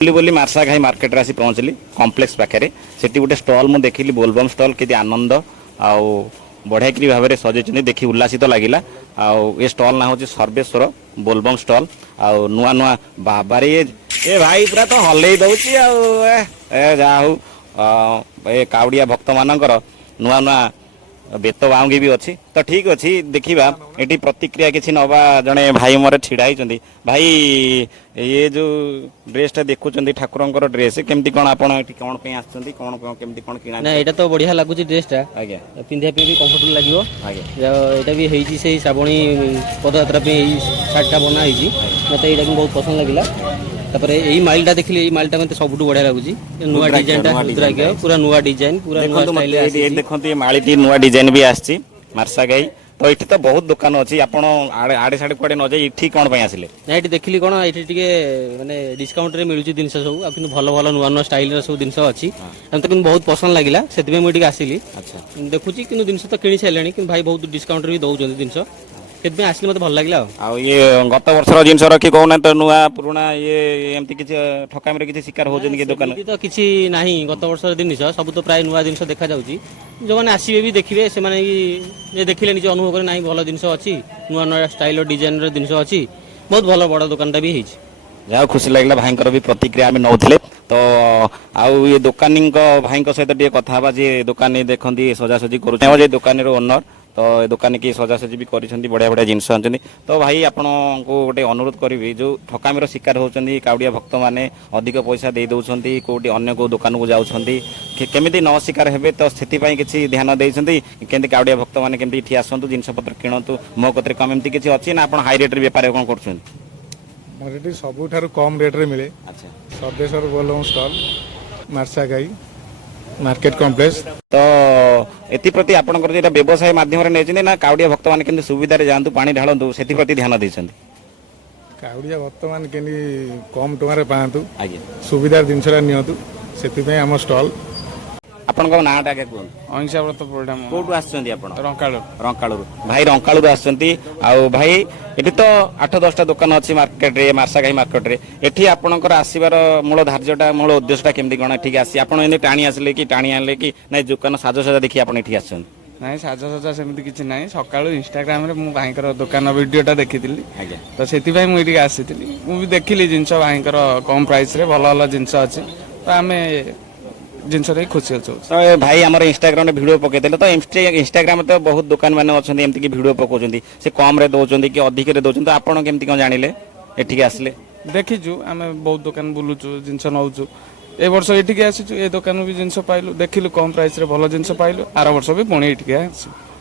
बोली मार्सा घाई मार्केट आसी पहुँचली कॉम्प्लेक्स पाखे से गोटे स्टल मुझे देखिली बोलबम स्टल के आनंद आउ बढ़िया कि भाव में सजे देखी उल्लासित लगिला ये स्टल ना हूँ सर्वेश्वर बोलबम स्टल आउ नुआ नुआ बाबारे ए भाई पूरा तो हल्ले दौची जाऊ ए काउड़िया भक्त मानकर नुआ नुआ बेत बाउंगी भी अच्छी तो ठीक अच्छी देखा ये प्रतिक्रिया किसी नवा जड़े भाई मोर छिड़ा भाई ये जो ड्रेसटा देखुं ठाकुर ड्रेस केमती कौन आप कौन कौन केमती कौन किना ना यहाँ तो बढ़िया लगुच ड्रेसटा आज्ञा पिंधा भी कंफर्टेबल लगे आज्ञा यहाँ भी होती से श्रावणी पदयात्रा शार्टा बनाई मत यहाँ भी बहुत पसंद लगे तापर यही माइलटा देखिए यही माइलटा मत सब बढ़िया लगुच नुआ डिजाइन पूरा नुआ डिजाइन पूरा देखो ये माली नुआ डिजाइन भी आसी मार्सा गाई तो ये तो बहुत दुकान अच्छी आपड़ आड़े साड़े कड़े न जाए ये कौन आसिले ना ये देखिली कौन ये माने डिस्काउंट रे मिलूची जिनस सब आ भल भल नुआ नुआ स्टाइल सब जिनस अच्छी तो बहुत पसंद लगिला से मुझे आसिली देखुची कि जिनस तो किणी सारे कि भाई बहुत डिस्काउंट भी दौरान जिनस से आसिले मत भल लगे ये गत वर्ष जिन रखी कहना तो नुआ पुराणा ये एमती किसी ठकामी किसी शिकार हो दुकान तो किसी ना गत वर्ष जिन सब तो प्राय नुआ जिन देखा जाऊँगी जो मैंने आसवे भी देखिए से देखिले निज अनुभव करें ना भल जिन अच्छी नुआ नुआ स्टाइल डिजाइन जिन अच्छी बहुत भल बड़ दुकानटा भी जहाँ खुशी लगे भाई भी प्रतिक्रिया आम नौले तो आउ ये दुकानी भाई सहित टे कथा जी दुकानी देखते सजासजी कर दुकानी ओनर तो ये दुकान की सजासजी भी कर बढ़िया बढ़िया जिनस आनी तो भाई आपन को गोटे अनुरोध करी जो ठकामी शिकार होती काउड़िया भक्त मैंने अधिक पैसा दे दौरान कौटी अन्य को दुकान को जाऊँगी केमी न शिकार हे तो से किसी ध्यान देते केमती काउड़िया भक्त मैंने केमती आसतु जिनपतर किणतु मो कतरे कम एमती किसी अच्छी ना आप हाई रेट्रे बेपार कौन कर सबुठ कम रेट्रे मिले सर्वेश्वर बोलबम स्टल मार्सा गाई मार्केट कॉम्प्लेक्स तो एप्रति आपंकर जो व्यवसाय माध्यम नहीं ना काउड़िया भक्त मैंने सुविधा जातु पानी ढालतु से प्रति ध्यान देते काउड़िया भक्त मैंने कम टकर पातु सुविधा जिनसा नियंतु से आम स्टल आपन नाटा क्या कहूँ अहिंसा व्रत प्रोग्राम कौटू रंकालू रंकालू भाई रंकालू आसुँच आउ भाई ये तो 8-10टा दुकान अच्छी मार्केट रे मार्सा घाई मार्केट रे एठी आपणकर आसबार मूल धार्यटा मूल उद्देश्यटा केमती कौन ठीक आसी आपन एने टाणी आसिले कि टाणी आनले कि ना दुकान साजसजा देखी आप एठी आछन नाई साजसजा सेमती किछि नाई सकाळु इंस्टाग्राम रे मु भाईकर दुकान वीडियोटा देखिथिली तो सेति भाई मु एठी आसीथिली मु भी देखिली जिंस भाईकर कम प्राइस रे भल भल जिंस अछि तो आमे जिनस खुशी अच्छे तो भाई आम इंस्टाग्राम वीडियो पकईदे तो इंस्टाग्राम तो बहुत दुकान मैंने अच्छा एमती वीडियो पकाउं से कम रे दौरान कि अधिक दौरान तो आपड़ केमती कौन जानिले एठिक आसिले देखीचु आम बहुत दुकान बुलुचु जिनस नौचु ए वर्ष ये आसीचु ए दुकान भी जिनस पाइलु देखिलु कम प्राइस रे भल जिनस पाइलु आर वर्ष भी पुणी ये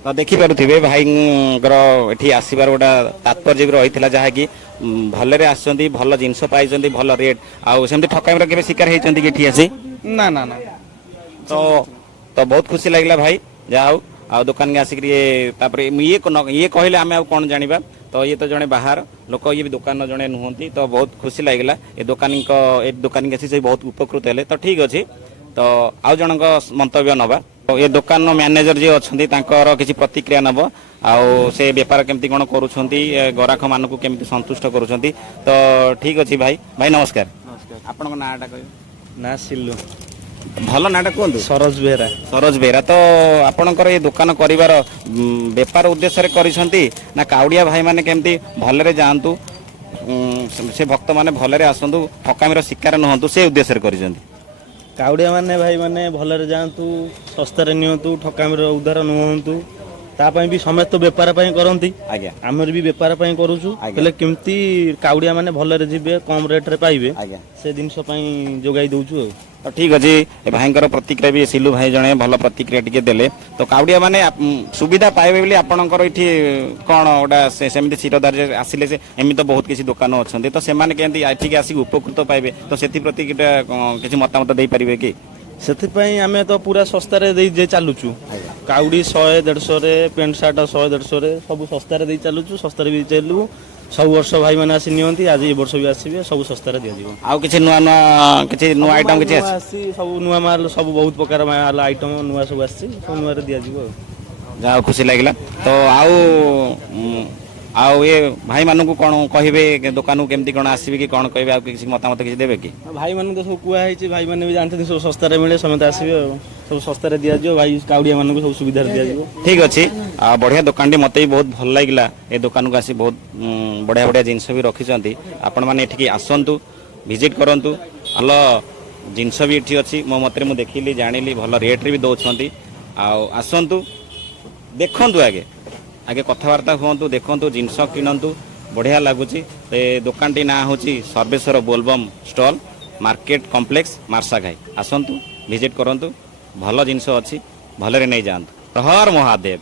तो देखिपे भाई आसबार गोटा तात्पर्य भी रही है जहाँकि भलरे आसछंती भल जिनस पाई भल रेट आउ सेमती ठकामी केबे शिकार होती कि आसी ना ना ना तो बहुत खुशी लगे भाई जाओ आ दुकान के आसिक ये कहले आम कौन जाना तो ये तो जड़े बाहर लोक ये भी दुकान जड़े नुहति तो बहुत खुशी लगेगा ये दुकानी से बहुत उपकृत है तो ठीक अच्छे तो आउ जनक मंतव्य नवा तो ये दुकान मैनेजर जी अच्छा किसी प्रतिक्रिया नब आउ से बेपार केमती कौन कर ग्राहक मानक केमती संतुष्ट कर तो ठीक अच्छे भाई भाई नमस्कार आपण नाटा कह ना सिल्लू भल नाटा कहतु सरोज बेहरा तो आपणकर ये दुकान करिवार बेपार उद्देश्य करिसंती ना काउड़िया भाई माने केमती भलरे जांतु से भक्त माने भलरे आसंतु ठकामीर शिकार नहंतु से उद्देश्य करिसंती काउड़िया माने भाई माने भलरे जांतु सस्तारे नियंतु ठकामीर उद्धार नुहंतु तापाई भी समस्त बेपार पई करंती आज्ञा आमर भी बेपार पई करूछु हेले केमती काउड़िया माने भलरे जिबे कम रेट रे पाइबे से जिंस पई जोगाई दउछु तो ठीक अच्छे भाईर प्रतिक्रिया भी सिलू भाई जड़े भल प्रतिक्रिया टी देले तो काउड़िया माने सुविधा पाइबे बोली आपणकर ये कौन गोटा सेमती शिरधार्य आसिले से एमती तो बहुत किसी दुकान अच्छा तो से केमती आसिक उपकृत पाइबे तो से प्रति किसी मतामत दे पारे कि से आम तो पूरा सस्तार चलुचु काउड़ी 100-150 पेंट सार्ट 100-150 सब सस्तार चलुचु सस्तार भी चलू सब वर्ष भाई मैंने आसी नियंती आज ये वर्ष भी आसबे सब सस्तार दिया आउ किसी नुआ नुआ किसी नुआ आइटम किसी सब नुआ माल सब बहुत प्रकार माल आइटम नुआ सब आसी सब नुआ दिया जहाँ खुशी लगे तो आउ ଆଉ ଏ ଭାଇମାନଙ୍କୁ କ'ଣ କହିବେ ଦୋକାନକୁ କେମିତି କ'ଣ ଆସିବେ କି କ'ଣ କହିବେ ଆଉ କିଛି ମତାମତ କିଛି ଦେବେ କି? ଭାଇମାନଙ୍କୁ ତ ସବୁ କୁହା ହେଇଛି, ଭାଇମାନେ ବି ଜାଣିଛନ୍ତି ସବୁ ଶସ୍ତାରେ ମିଳେ, ସମସ୍ତେ ଆସିବେ ଆଉ ସବୁ ଶସ୍ତାରେ ଦିଆଯିବ, ଭାଇ କାଉଡ଼ିଆ ମାନଙ୍କୁ ସବୁ ସୁବିଧାରେ ଦିଆଯିବ। ଠିକ୍ ଅଛି, ବଢ଼ିଆ ଦୋକାନଟି ମୋତେ ବି ବହୁତ ଭଲ ଲାଗିଲା। ଏ ଦୋକାନକୁ ଆସି ବହୁତ ବଢ଼ିଆ ବଢ଼ିଆ ଜିନିଷ ବି ରଖିଛନ୍ତି। ଆପଣମାନେ ଏଠିକି ଆସନ୍ତୁ, ଭିଜିଟ୍ କରନ୍ତୁ, ଭଲ ଜିନିଷ ବି ଏଠି ଅଛି। ମୋ ମତରେ ମୁଁ ଦେଖିଲି ଜାଣିଲି ଭଲ ରେଟ୍ରେ ବି ଦେଉଛନ୍ତି। ଆଉ ଆସନ୍ତୁ ଦେଖନ୍ତୁ, ଆଗେ କଥାବାର୍ତ୍ତା ହୁଅନ୍ତୁ, ଦେଖନ୍ତୁ, ଜିନିଷ କିଣନ୍ତୁ, ବଢ଼ିଆ ଲାଗୁଛି। ଏ ଦୋକାନଟି ନାଁ ହେଉଛି Sarveshwar Bolbam stall, market complex, Marshaghai. ଆସନ୍ତୁ, ଭିଜିଟ୍ କରନ୍ତୁ, ଭଲ ଜିନିଷ ଅଛି, ଭଲରେ ନେଇଯାଆନ୍ତୁ। ହର ମହାଦେବ।